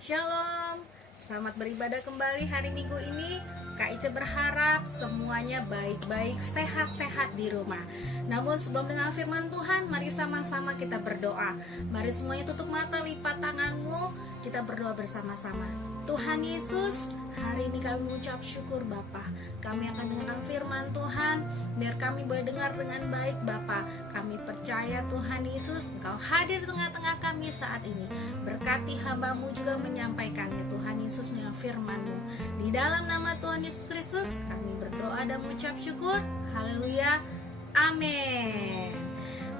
Shalom, selamat beribadah kembali hari Minggu ini. Kak Ica berharap semuanya baik-baik, sehat-sehat di rumah. Namun sebelum dengar firman Tuhan, mari sama-sama kita berdoa. Mari semuanya tutup mata, lipat tanganmu, kita berdoa bersama-sama. Tuhan Yesus, hari ini kami mengucap syukur Bapa. Kami akan dengar firman Tuhan, biar kami boleh dengar dengan baik Bapa. Kami percaya Tuhan Yesus, Engkau hadir di tengah-tengah kami saat ini. Berkati hamba-Mu juga menyampaikannya Tuhan Yesus melalui firman-Mu. Di dalam nama Tuhan Yesus Kristus, kami berdoa dan mengucap syukur. Haleluya, amin.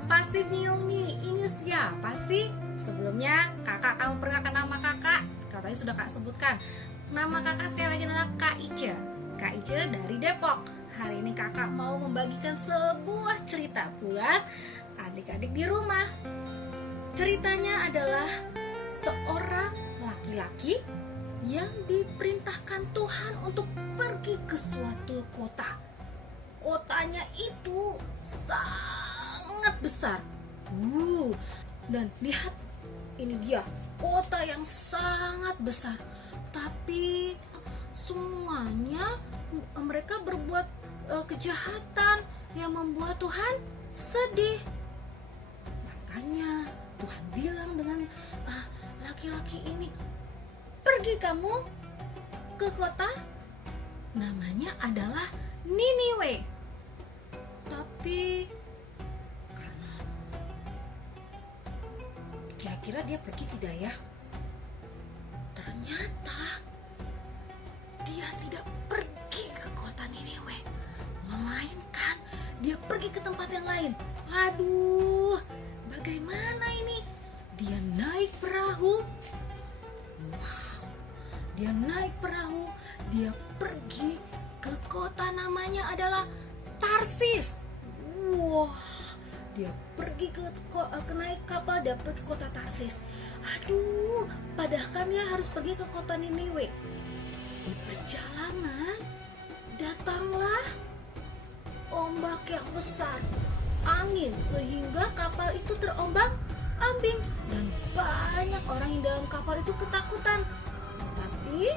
Pasti bingung nih, ini siapa sih? Sebelumnya kakak kamu perkenalkan nama kakak. Katanya sudah kak sebutkan. Nama kakak sekali lagi adalah Kak Ica. Kak Ica dari Depok. Hari ini kakak mau membagikan sebuah cerita buat adik-adik di rumah. Ceritanya adalah seorang laki-laki yang diperintahkan Tuhan untuk pergi ke suatu kota. Kotanya itu sangat besar. Dan lihat, ini dia kota yang sangat besar. Tapi semuanya mereka berbuat kejahatan yang membuat Tuhan sedih. Makanya Tuhan bilang dengan laki-laki ini, pergi kamu ke kota, namanya adalah Niniwe. Tapi karena kira-kira dia pergi tidak ya? Ternyata dia tidak pergi ke kota Niniwe, melainkan dia pergi ke tempat yang lain. Aduh, bagaimana ini? Dia naik perahu. Wow, dia naik perahu. Dia pergi ke kota namanya adalah Tarsis. Wah, dia pergi ke naik kapal, dia pergi ke kota Tarsis. Aduh, padahal kan dia harus pergi ke kota Niniwe. Di perjalanan datanglah ombak yang besar, angin, sehingga kapal itu terombang-ambing dan banyak orang yang dalam kapal itu ketakutan. Tapi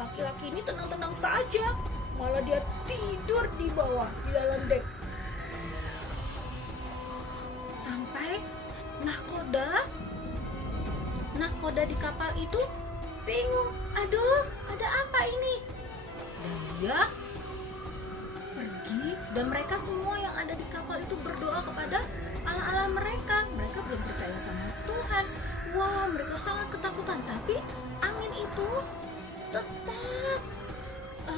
laki-laki ini tenang-tenang saja, malah dia tidur di bawah, di dalam dek. Sampai nahkoda di kapal itu bingung, aduh, ada apa ini? Dan dia pergi, dan mereka semua yang ada di kapal itu berdoa kepada Allah-Allah mereka. Mereka belum percaya sama Tuhan. Wah, mereka sangat ketakutan. Tapi angin itu tetap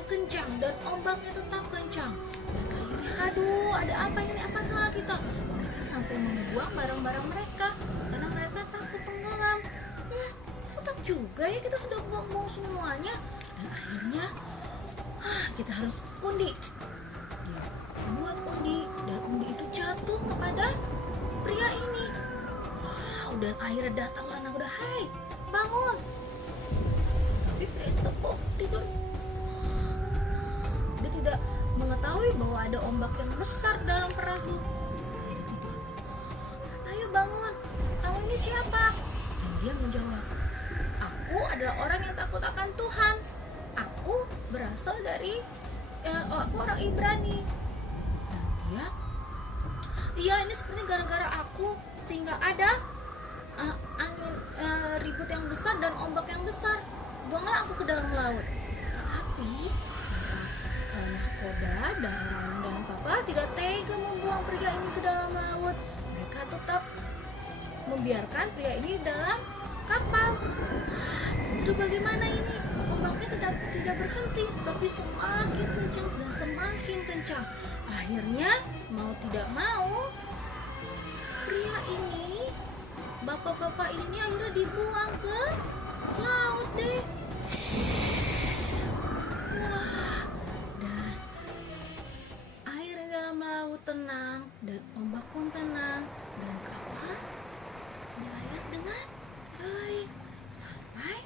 kencang dan ombaknya tetap kencang. Dan akhirnya, aduh, ada apa ini? Apa salah kita? Mereka sampai membuang barang-barang mereka karena mereka takut tenggelam. Tetap juga ya, kita sudah buang-buang semuanya. Dan akhirnya kita harus undi. Dia buat undi, dan undi itu jatuh kepada pria ini. Wow, dan akhirnya datanglah anak udah, hai, bangun. Tapi pria itu tetap tidur. Dia tidak mengetahui bahwa ada ombak yang besar dalam perahu. Dia tidur. Ayo bangun, kamu ini siapa? Dan dia menjawab, aku adalah orang yang takut akan Tuhan. Aku berasal dari aku orang Ibrani. Dan dia, iya, ini seperti gara-gara aku sehingga ada angin ribut yang besar dan ombak yang besar. Buanglah aku ke dalam laut. Tetapi nahkoda dan orang-orang dalam kapal tidak tega membuang pria ini ke dalam laut. Mereka tetap membiarkan pria ini dalam kapal. Aduh, bagaimana ini? Ombaknya tidak berhenti, tetapi semakin kencang dan semakin kencang. Akhirnya mau tidak mau, pria ini, bapak-bapak ini akhirnya dibuang ke laut deh. Wah, dan air di dalam laut tenang, dan ombak pun tenang, dan kapal berlayar dengan baik. Sampai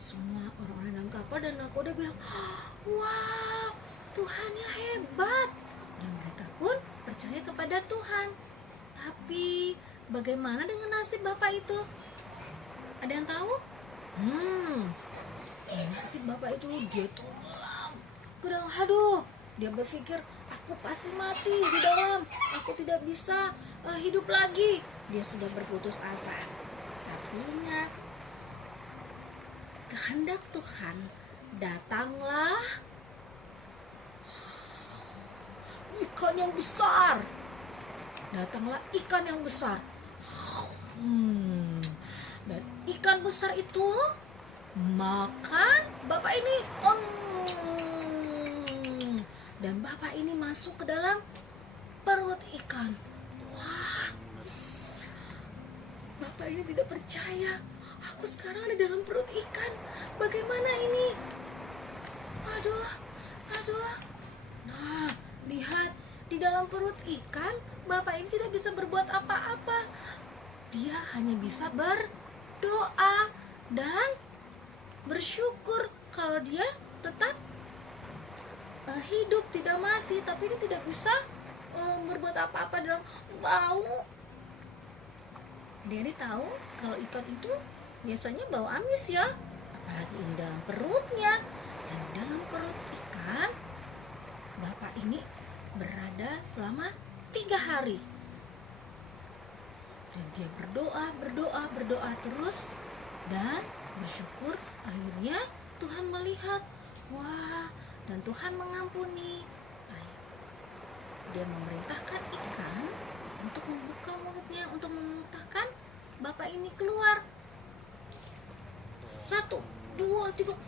semua orang-orang dalam kapal dan nahkoda bilang, wow, Tuhannya hebat. Dan mereka pun percaya kepada Tuhan. Tapi bagaimana dengan nasib bapak itu? Ada yang tahu? Hmm, enak sih bapak itu. Dia tenggelam ke dalam. Aduh, dia berpikir, aku pasti mati di dalam, aku tidak bisa hidup lagi. Dia sudah berputus asa. Tapi ingat, kehendak Tuhan, datanglah ikan yang besar. Datanglah ikan yang besar. Dan ikan besar itu makan bapak ini. Dan bapak ini masuk ke dalam perut ikan. Wah, bapak ini tidak percaya. Aku sekarang ada dalam perut ikan. Bagaimana ini? Aduh. Nah, lihat, di dalam perut ikan bapak ini tidak bisa berbuat apa-apa. Dia hanya bisa berdoa dan bersyukur kalau dia tetap hidup, tidak mati. Tapi dia tidak bisa berbuat apa-apa dalam bau. Dia tahu kalau ikan itu biasanya bau amis ya, apalagi ini dalam perutnya. Dan dalam perut ikan bapak ini berada selama 3 hari. Dan dia berdoa terus dan bersyukur. Akhirnya Tuhan melihat, wah, dan Tuhan mengampuni. Dia memerintahkan ikan untuk membuka mulutnya, untuk memuntahkan bapak ini keluar. 1, 2, 3,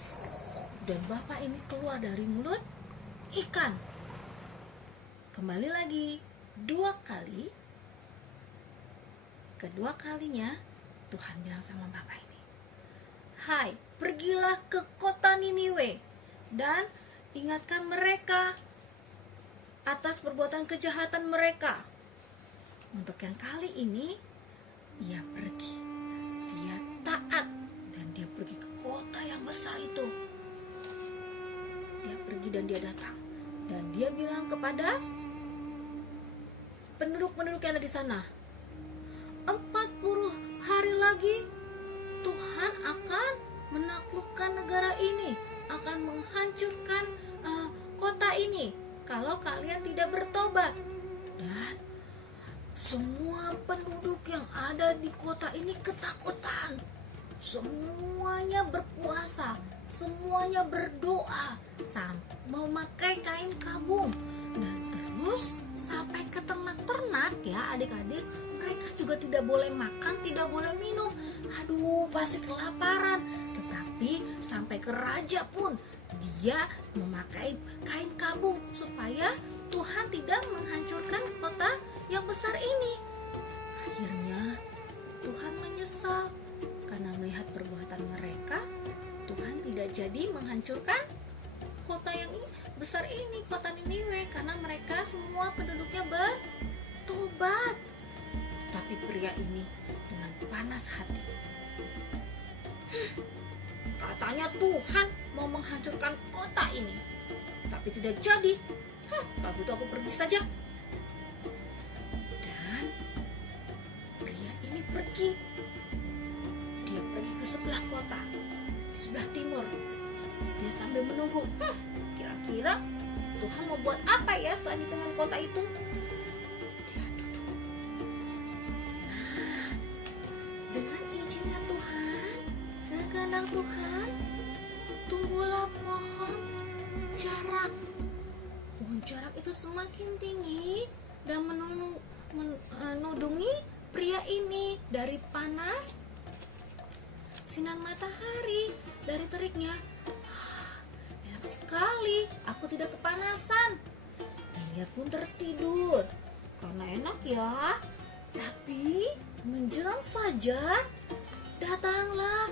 dan bapak ini keluar dari mulut ikan. Kembali lagi 2 kali. Kedua kalinya Tuhan bilang sama bapak ini, hai, pergilah ke kota Niniwe dan ingatkan mereka atas perbuatan kejahatan mereka. Untuk yang kali ini ia pergi, dia taat, dan dia pergi ke kota yang besar itu. Dia pergi dan dia datang, dan dia bilang kepada penduduk-penduduk yang ada di sana, 40 hari lagi Tuhan akan menaklukkan negara ini, akan menghancurkan kota ini kalau kalian tidak bertobat. Dan semua penduduk yang ada di kota ini ketakutan. Semuanya berpuasa, semuanya berdoa, memakai kain kabung. Dan terus sampai ke ternak-ternak ya adik-adik, mereka juga tidak boleh makan, tidak boleh minum. Aduh, pasti kelaparan. Tetapi sampai ke raja pun dia memakai kain kabung supaya Tuhan tidak menghancurkan kota yang besar ini. Akhirnya Tuhan menyesal karena melihat perbuatan mereka. Tuhan tidak jadi menghancurkan kota yang besar ini, kota Niniwe, karena mereka semua penduduknya bertobat. Tapi pria ini dengan panas hati, katanya Tuhan mau menghancurkan kota ini, tapi tidak jadi. Kalau itu aku pergi saja. Dan pria ini pergi. Dia pergi ke sebelah kota, di sebelah timur. Dia sambil menunggu, kira-kira Tuhan mau buat apa ya selanjutnya dengan kota itu. Dia duduk. Nah, dengan izinnya Tuhan, dengan kehendak Tuhan, tumbuhlah pohon jarak. Pohon jarak itu semakin tinggi dan menudungi pria ini dari panas sinar matahari, dari teriknya. Enak sekali, aku tidak kepanasan. Dan dia pun tertidur karena enak ya. Tapi menjelang fajar, datanglah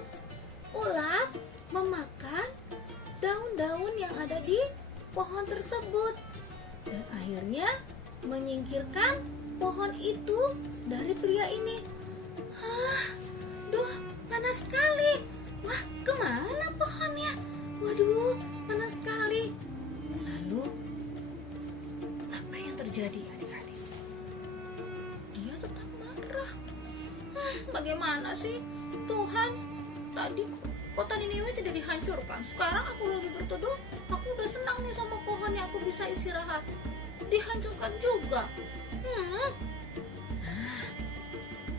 ulat memakan daun-daun yang ada di pohon tersebut, dan akhirnya menyingkirkan pohon itu dari pria ini. Duh, panas sekali. Wah, kemana pohonnya? Waduh, panas sekali. Lalu apa yang terjadi adik-adik? Dia tetap marah. Bagaimana sih Tuhan? Tadi kota Niniwe tidak dihancurkan. Sekarang aku lagi berteduh, aku udah senang nih sama pohonnya, aku bisa istirahat. Dihancurkan juga. Nah,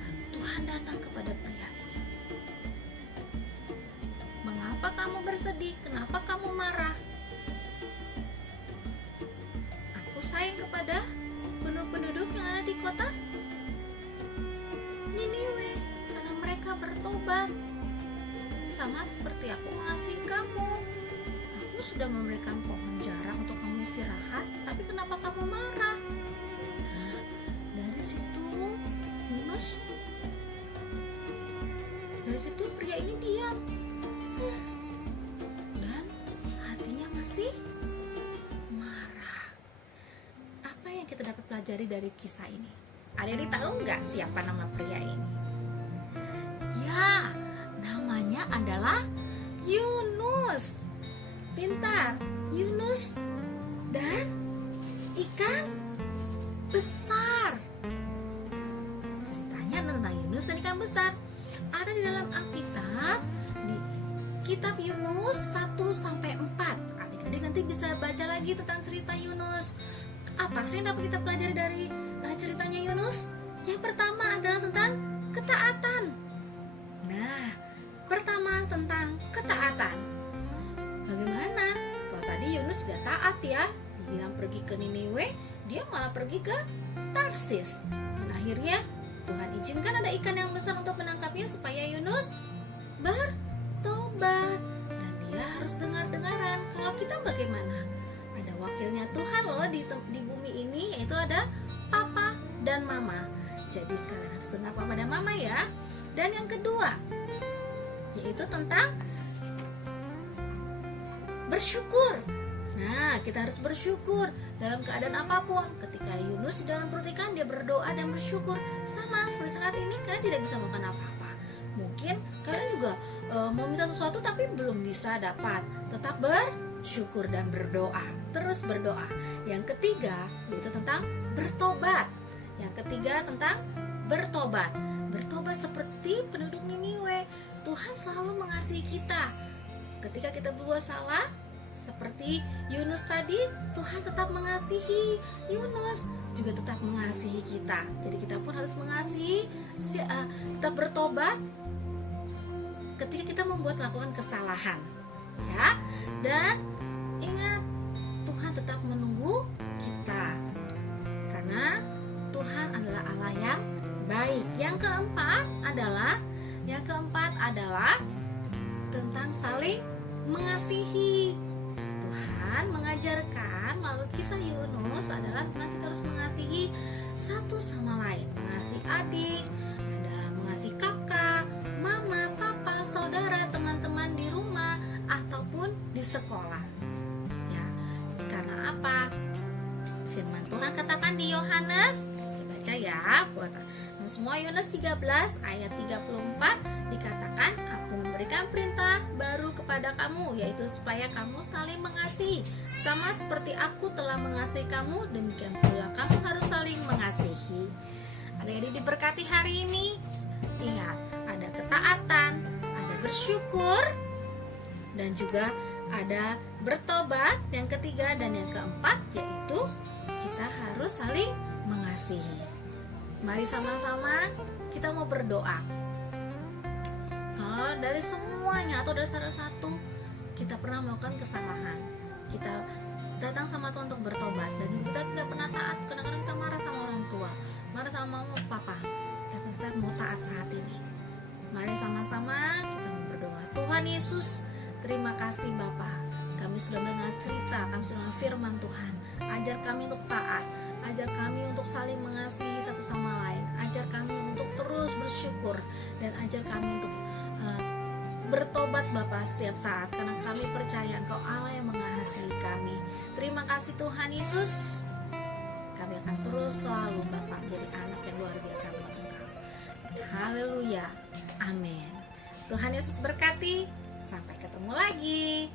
lalu Tuhan datang kepada pria ini. Mengapa kamu bersedih? Kenapa kamu marah? Aku sayang kepada penduduk yang ada di kota Niniwe karena mereka bertobat. Sama seperti aku mengasihi kamu. Aku sudah memberikan pohon jarak untuk kamu istirahat, tapi kenapa kamu marah? Nah, dari situ pria ini diam dan hatinya masih marah. Apa yang kita dapat pelajari dari kisah ini? Adik-adik tahu nggak siapa nama pria ini? Ya, namanya adalah Yunus. Pintar, Yunus dan ikan besar. Ceritanya tentang Yunus dan ikan besar ada di dalam Alkitab, di kitab Yunus 1-4. Adik-adik nanti bisa baca lagi tentang cerita Yunus. Apa sih yang dapat kita pelajari dari ceritanya Yunus? Yang pertama adalah tentang ketaatan. Nah, pertama tentang ketaatan. Bagaimana? Kalau tadi Yunus sudah taat ya, dibilang pergi ke Niniwe, dia malah pergi ke Tarsis. Dan akhirnya Tuhan izinkan ada ikan yang besar untuk menangkapnya supaya Yunus bertobat. Dan dia harus dengar-dengaran. Kalau kita bagaimana? Ada wakilnya Tuhan loh di bumi ini, yaitu ada Papa dan Mama. Jadi kalian harus dengar Papa dan Mama ya. Dan yang kedua, yaitu tentang bersyukur. Nah, kita harus bersyukur dalam keadaan apapun. Ketika Yunus di dalam perut ikan, dia berdoa dan bersyukur. Sama seperti saat ini, kalian tidak bisa makan apa-apa. Mungkin kalian juga mau minta sesuatu tapi belum bisa dapat. Tetap bersyukur dan berdoa. Terus berdoa. Yang ketiga, yaitu tentang bertobat. Yang ketiga tentang bertobat. Bertobat seperti penduduk Niniwe. Tuhan selalu mengasihi kita. Ketika kita berbuat salah, seperti Yunus tadi, Tuhan tetap mengasihi. Yunus juga tetap mengasihi kita. Jadi kita pun harus mengasihi, tetap bertobat ketika kita lakukan kesalahan, ya. Dan ingat, Tuhan tetap menunggu kita, karena Tuhan adalah Allah yang baik. Yang keempat adalah tentang saling mengasihi. Tuhan mengajarkan melalui kisah Yunus adalah tentang kita harus mengasihi satu sama lain. Mengasihi adik, ada mengasihi kakak, mama, papa, saudara, teman-teman di rumah ataupun di sekolah. Ya, karena apa? Firman Tuhan katakan di Yohanes, baca ya buat semua, Yohanes 13 ayat 34 dikatakan, aku memberikan perintah baru kepada kamu, yaitu supaya kamu saling mengasihi. Sama seperti aku telah mengasihi kamu, demikian pula kamu harus saling mengasihi. Adik-adik diberkati hari ini. Ingat, ada ketaatan, ada bersyukur, dan juga ada bertobat. Yang ketiga dan yang keempat, yaitu kita harus saling mengasihi. Mari sama-sama kita mau berdoa. Kalau dari semuanya atau dari salah satu kita pernah melakukan kesalahan, kita datang sama Tuhan untuk bertobat, dan kita tidak pernah taat. Kadang-kadang kita marah sama orang tua, marah sama mama, papa, tapi kita mau taat saat ini. Mari sama-sama kita mau berdoa. Tuhan Yesus, terima kasih Bapa, kami sudah mendengar cerita, kami sudah mendengar firman Tuhan. Ajar kami untuk taat, ajar kami untuk saling mengasihi satu sama lain, ajar kami untuk terus bersyukur, dan ajar kami untuk bertobat Bapa setiap saat, karena kami percaya Engkau Allah yang mengasihi kami. Terima kasih Tuhan Yesus. Kami akan terus selalu Bapa jadi anak yang luar biasa buat Engkau. Haleluya. Amin. Tuhan Yesus berkati. Sampai ketemu lagi.